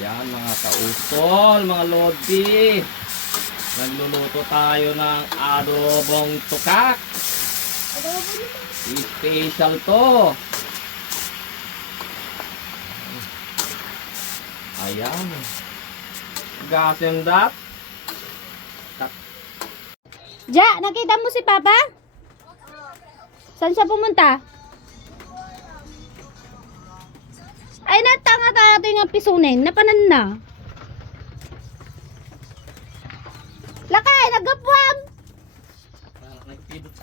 Ayan mga kautol, mga lodi. Nagluluto tayo ng adobong tukak. Special to. Ayan. Gasendat. Ja, nakita mo si Papa? Saan siya pumunta? Ay, natanga tayo ito yung pisunin. Napanan na. Lakay, nagapwag! Nagpidot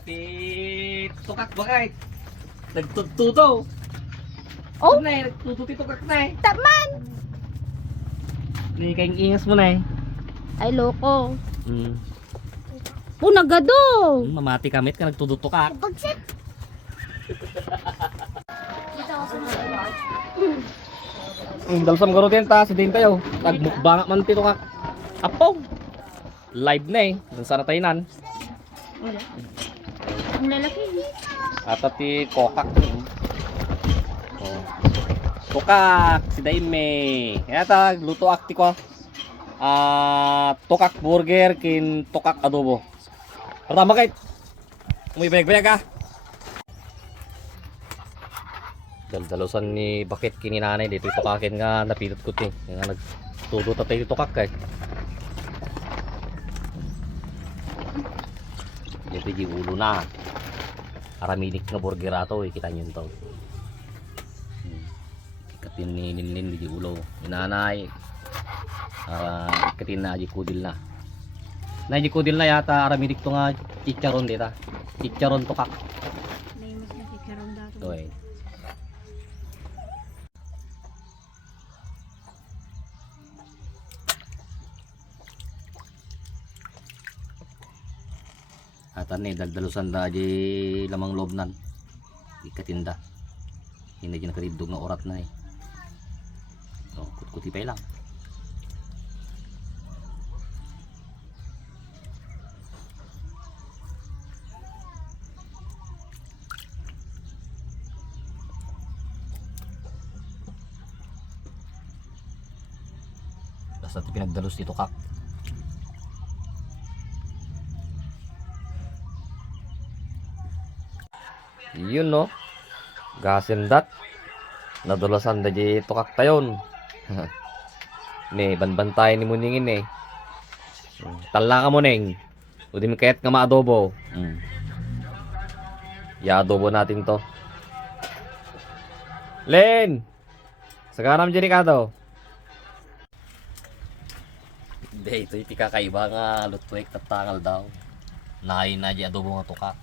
tukak bakay. Nagtututo. Oh, Nagtututi tukak na eh. taman! Hindi kayong ingas mo na eh. Ay, loko. Hmm. Oh, nagado! Mamati kamit ka nagtututo ka. Bagsit! Dalsam garutin ta si din tayo. Nagmukbang man tito ka. Apo. Live na eh. Dun sana tayo nan. Wala. Ang lalaki. Ata ti kokak. Oh. Tukak si Daime. Yata luto akti ko. Tukak burger kin tukak adobo. Pertama kait. May bayag-bayag ka. Dal-dalosan ni bakit kini nanay dito tukakin nga napilot ko ti. Nga nagtudo ta tayo tukak kay. Dito di ulo na. Aramidik nga burger ato kita nyo to. Ikatin ni Ninlin di ulo. Inanay. Ikatin na di kudil na. Na di kudil na yata aramidik to nga chicharon dita. Chicharon tukak. May mas nakikarong dato. To eh. Atan ni daldalusan da di lamang loob nan. Ikatinda. Hindi dyan nakaribdog na orat na eh. So, kutkuti pa lang. Basta pinagdalos dito kak. Yun no. Gasendat. Nadulasan da di tukak tayon. Ne banbantay ni muningin eh. Tala ka mo neng. Udi mi kayat nga maadobo. Ya adobo natin to. Len. Sagaram diri ka to. Hindi, ito yung kakaiba nga lutuik tatangal daw. Nain na di adobo nga tukak.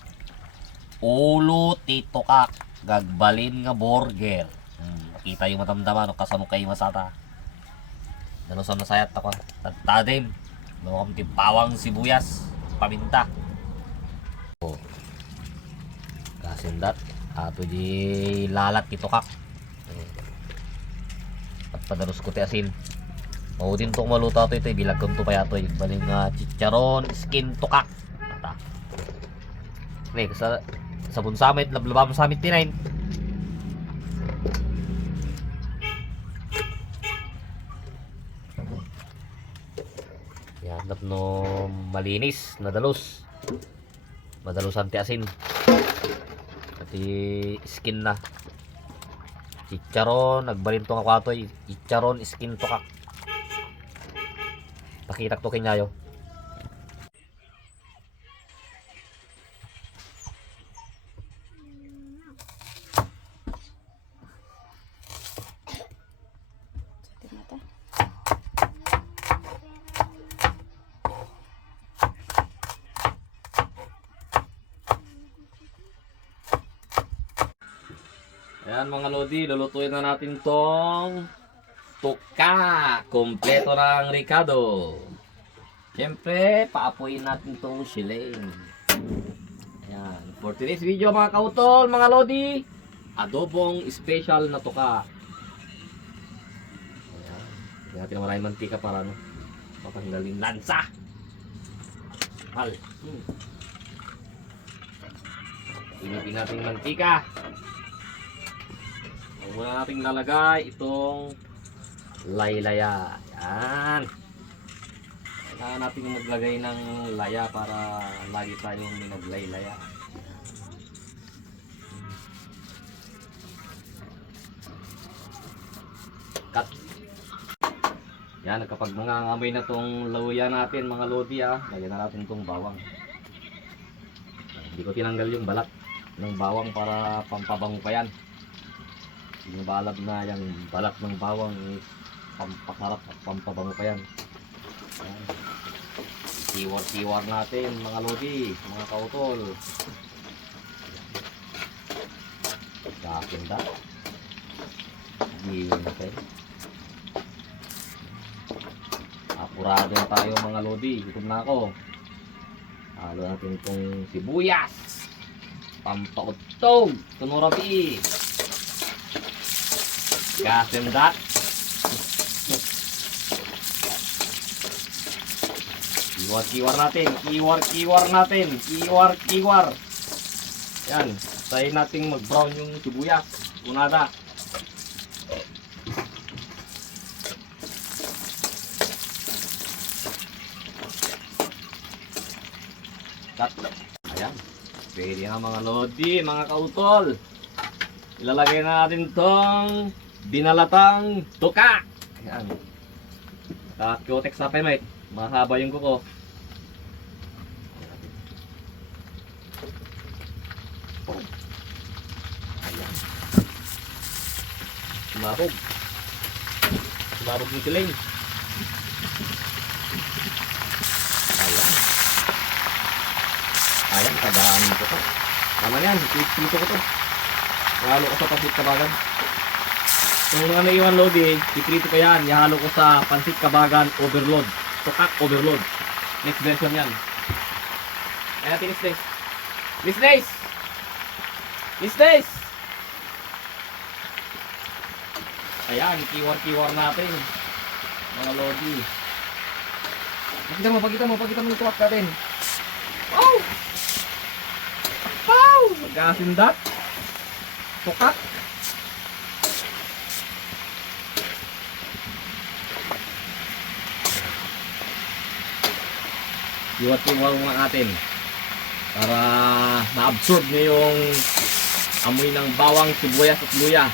Ulo titukak. Gagbalin nga burger. Kita yung matamdaman o kasano kayo masata. Dalusam na sayat ako. Tadim. Nukam tipawang sibuyas. Paminta. Oh. Kasindat. Ato di lalat titukak. At padalos ko ti asin. Maudin tong maluto ito bilag ko pa yato baling nga chicharon skin tukak. Ata. Nih sa sabon samit lablabam samit tinain. Yan no malinis na dalos. Madalusan ti asin. Pati skin na. Chicharon nagbalin to nga kwatoy. Chicharon skin tukak. Pakitak to kinyayo. Ayan mga lodi, lulutuin na natin tong tuka. Kompleto ng Ricardo. Siyempre, paapuin natin tong shilling. Ayan. For today's video mga kautol, mga lodi, adobong special na tuka. Ayan. Hindi natin maraming mantika para mapanggaling lansa. Hal. Inipin natin mantika. Muna nating lalagay itong laylaya. Yan. Kailangan natin maglagay ng laya para lagi tayong minaglaylaya. Cut. Yan, kapag nangangamoy na tong luya natin mga lodi lagyan na natin tong bawang. Hindi ko tinanggal yung balat ng bawang para pampabango pa yan. Yung balad na yung balat ng bawang is pampasarap at pampabango pa yan. Siwar-siwar natin mga lodi, mga kautol. Kakinda. Giwin natin. Apurado na tayo mga lodi. Gutom na ako. Halo natin itong sibuyas. Pampautog. Tunurabi. Kasendat. Kiwar-kiwar natin. Kiwar-kiwar natin. Kiwar-kiwar. Yan. Tayo nating mag-brown yung sibuyas. Unada. Tatlo. Ayan. Pwede na mga lodi, mga kautol. Ilalagay na natin tong binalatang tuka. Ayan. Naka-cutex sa mate. Mahaba yung kuko. Ayan. Sumabog. Sumabog yung kiling. Ayan. Ayan, kadaan ko to. Tama yan, pito ko to. Ihalo ko sa pansit kabagan. Kung mga naiwan lodi, piprito ko yan. Ihalo ko sa pansit kabagan overload. Tukak overload. Next version yan. Ayan natin, Miss Days. Miss Days! Miss Days! Ayan, kiwar-kiwar natin. Mga lodi. Pagkita mo yung tuwak natin. Wow! Wow! Magkasindat. Tukak. Iwat-iwal nga natin para ma-absorb nyo yung amoy ng bawang, sibuyas at luya.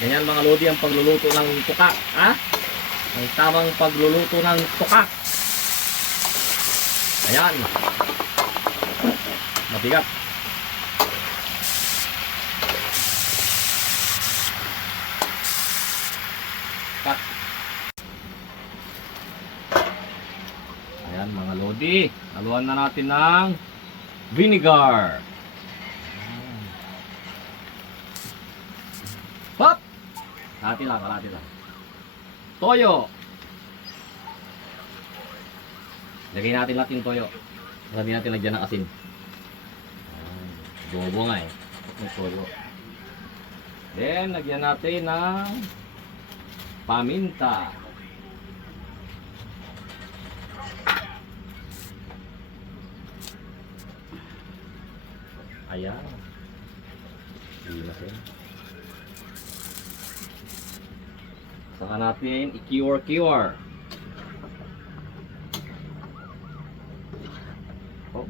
Ganyan mga lodi ang pagluluto ng tukak. Ang tamang pagluluto ng tukak. Ayan. Mabigat. Cut. Ayan mga lodi. Haluan na natin ng vinegar. Hop! Kalahati lang. Toyo. Lagay natin lahat yung toyo. Hindi natin lagyan ng asin. Bobo nga eh. May toyo. Then, lagyan natin ng paminta. Ayan. Hindi natin. Saka natin i-kiwar-kiwar. Oh.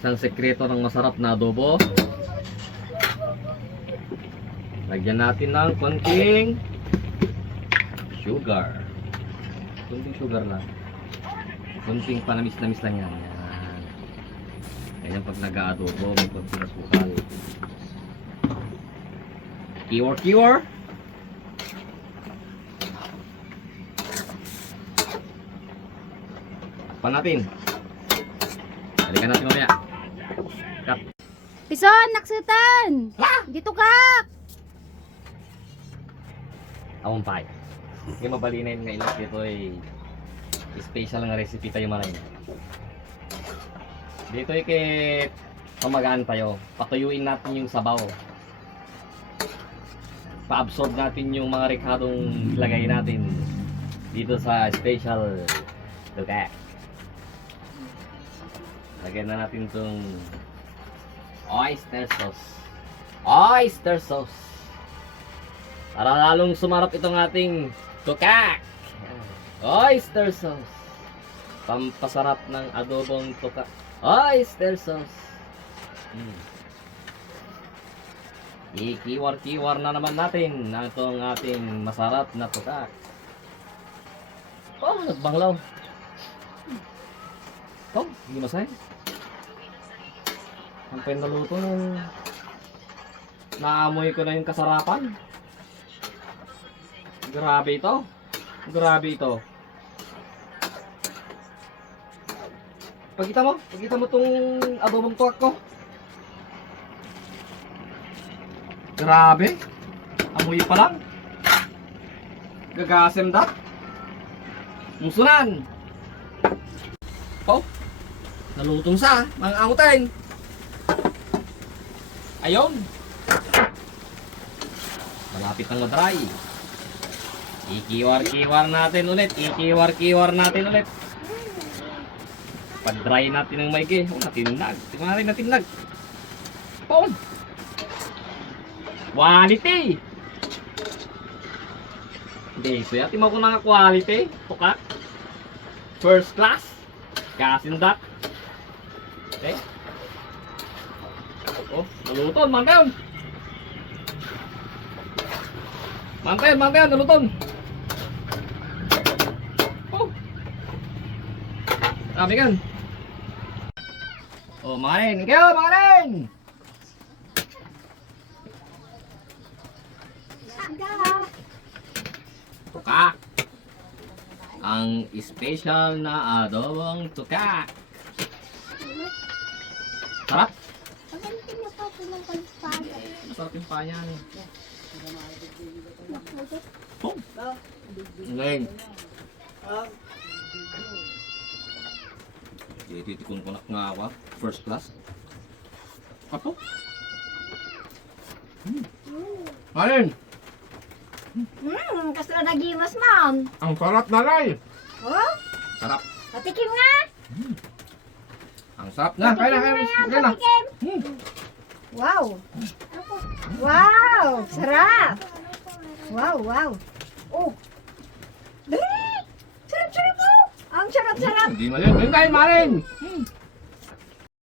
Isang sekreto ng masarap na adobo. Lagyan natin ng konting sugar. Konting sugar lang. Konting panamis-namis lang yan. Yan. Ganyan pag nag-aadobo, may konting asukal. Kiwar-kiwar. Takpan natin. Balikan natin mamaya. Cut. Pison, naksutan! Dito ka! Awampay. Hindi mabalinin nga ilang dito ay special nga recipe tayo malay. Dito ay kay Pamagaan tayo. Patuyuin natin yung sabaw. Pa-absorb natin yung mga rekadong ilagay natin dito sa special tukak. Lagyan na natin itong oyster sauce. Oyster sauce. Para lalong sumarap itong ating tukak. Oyster sauce. Pampasarap ng adobong tukak. Oyster sauce. Ikiwar-kiwar na naman natin na itong ating masarap na tukak. Oh, nagbanglaw. Oh, hindi masay. Ang pinaluto nung naamoy ko na yung kasarapan. Grabe ito. Grabe ito. Pagkita mo tong adobong tukak ko. Grabe. Amoy pa lang. Gagasem da. Musunan. Oh. Nalutong sa mga angutin. Ayun. Malapit nang ma-dry. Ikiwar-kiwar natin ulit. Ikiwar-kiwar natin ulit. Pag-dry natin ng maigi. Oh, natinag. Tingnan natin natinag. Paon. Quality! Hindi, so yatin mo ko na quality. Tukak. First class. Kasindak. Okay. Oh, naluton, mantayon. Mantayon, naluton. Oh. Sabi kan. Oh, main. Ikaw, main. Tukak. Ang special na adobong tukak. Sarap. Masarap yung panya niya. Oh. Ngayon. Titikon ko na nga first class. Apo? Alin? Kasi na nagimas, ma'am. Ang sarap nanay. Oh, Sarap. patikim nga. Ang sarap na. Kaya na. Patikim. Wow. Wow, sarap. Wow. Oh. Dali. Sarap-sarap po. Ang sarap-sarap. Hindi mali. Hindi tayo marin.